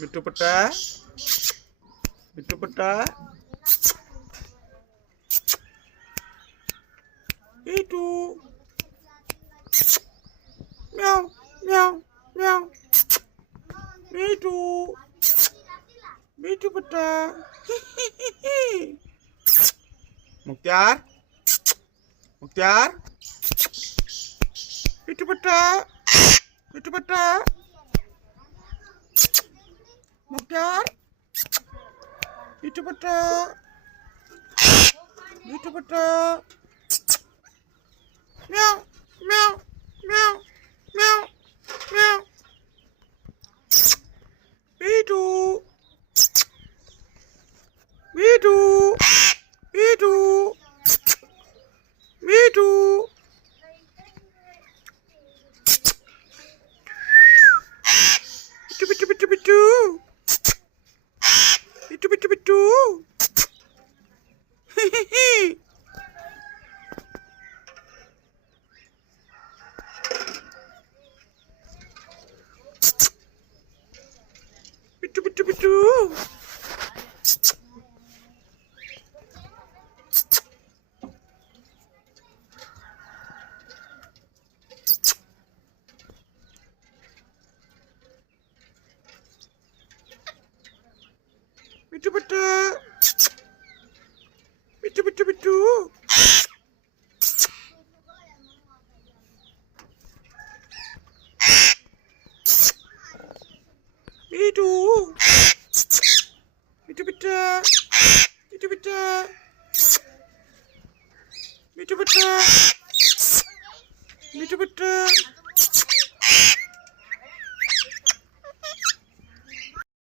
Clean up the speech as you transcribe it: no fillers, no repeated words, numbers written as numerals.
मिट्टू पट्टा itu meow meow meow itu peta Mukhtar itu peta Mukhtar itu peta meow meow meow meow meow itu itu itu itu itu hehehe Bitu. Itu betul.